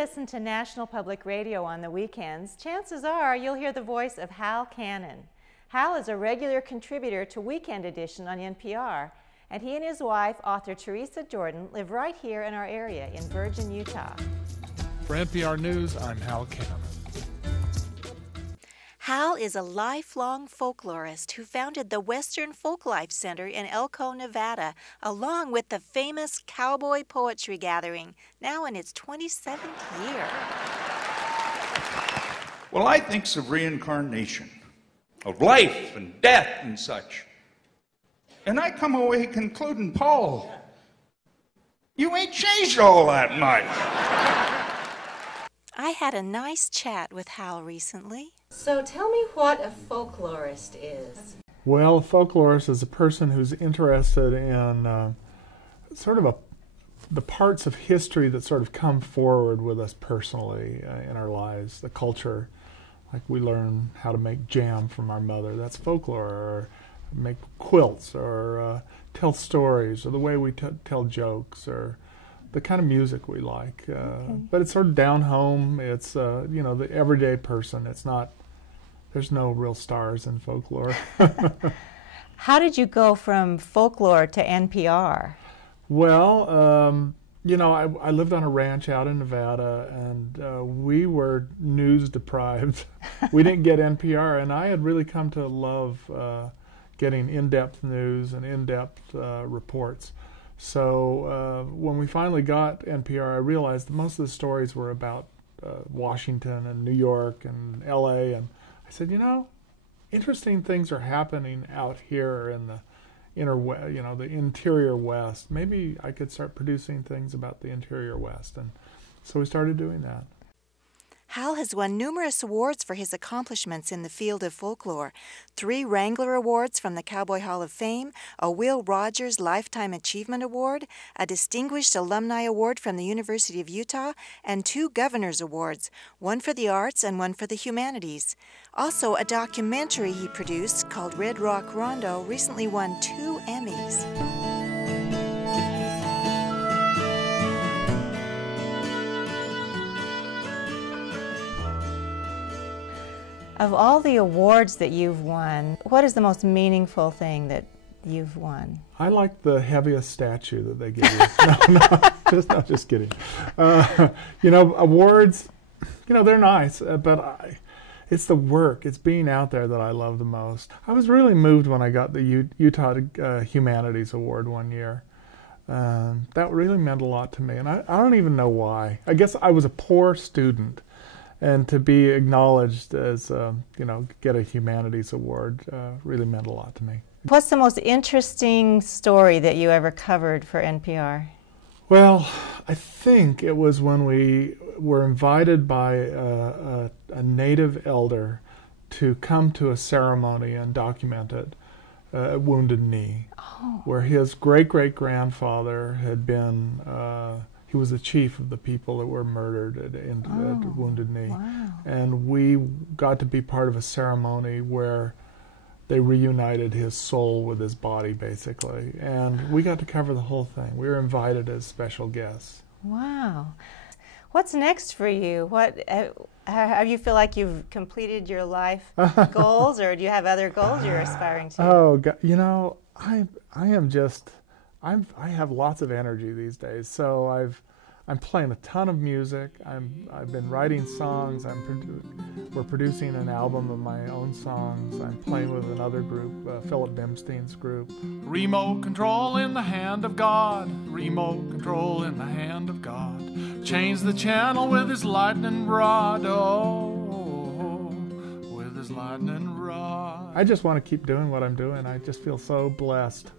listen to National Public Radio on the weekends, chances are you'll hear the voice of Hal Cannon. Hal is a regular contributor to Weekend Edition on NPR, and he and his wife, author Teresa Jordan, live right here in our area in Virgin, Utah. For NPR News, I'm Hal Cannon. Hal is a lifelong folklorist who founded the Western Folklife Center in Elko, Nevada, along with the famous Cowboy Poetry Gathering, now in its 27th year. Well, I think of reincarnation, of life and death and such. And I come away concluding, Paul, you ain't changed all that much. I had a nice chat with Hal recently. So tell me what a folklorist is. Well, a folklorist is a person who's interested in the parts of history that sort of come forward with us personally in our lives, the culture. Like we learn how to make jam from our mother, that's folklore, or make quilts, or tell stories, or the way we tell jokes, or the kind of music we like. But it's sort of down home. It's, the everyday person. It's not, there's no real stars in folklore. How did you go from folklore to NPR? Well, I lived on a ranch out in Nevada, and we were news deprived. We didn't get NPR, and I had really come to love getting in-depth news and in-depth reports. So when we finally got NPR, I realized that most of the stories were about Washington and New York and LA, and I said, interesting things are happening out here in the the interior West. Maybe I could start producing things about the interior West, and so we started doing that. Hal has won numerous awards for his accomplishments in the field of folklore. 3 Wrangler Awards from the Cowboy Hall of Fame, a Will Rogers Lifetime Achievement Award, a Distinguished Alumni Award from the University of Utah, and 2 Governor's Awards, one for the arts and one for the humanities. Also, a documentary he produced called Red Rock Rondo recently won 2 Emmys. Of all the awards that you've won, what is the most meaningful thing that you've won? I like the heaviest statue that they give you. Just kidding. Awards, they're nice, but it's the work, it's being out there that I love the most. I was really moved when I got the Utah Humanities Award one year. That really meant a lot to me, and I don't even know why. I guess I was a poor student. And to be acknowledged as, get a humanities award really meant a lot to me. What's the most interesting story that you ever covered for NPR? Well, I think it was when we were invited by a native elder to come to a ceremony and document it at Wounded Knee, where his great-great-grandfather had been... he was the chief of the people that were murdered at Wounded Knee. Wow. And we got to be part of a ceremony where they reunited his soul with his body, basically. And we got to cover the whole thing. We were invited as special guests. Wow. What's next for you? How do you feel like you've completed your life goals, or do you have other goals you're aspiring to? Oh, God, I have lots of energy these days, so I'm playing a ton of music. I've been writing songs. We're producing an album of my own songs. I'm playing with another group, Philip Bimstein's group. Remote control in the hand of God. Remote control in the hand of God. Change the channel with his lightning rod. Oh, with his lightning rod. I just want to keep doing what I'm doing. I just feel so blessed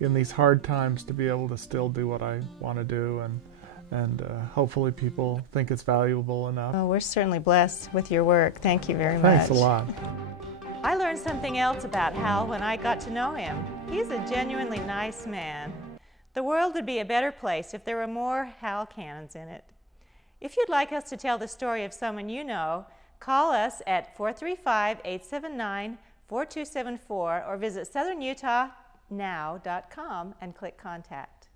in these hard times to be able to still do what I want to do, and hopefully people think it's valuable enough. Oh, we're certainly blessed with your work. Thank you very much. Thanks a lot. I learned something else about Hal when I got to know him. He's a genuinely nice man. The world would be a better place if there were more Hal Cannons in it. If you'd like us to tell the story of someone you know, call us at 435-879-4274 or visit southernutahnow.com and click Contact.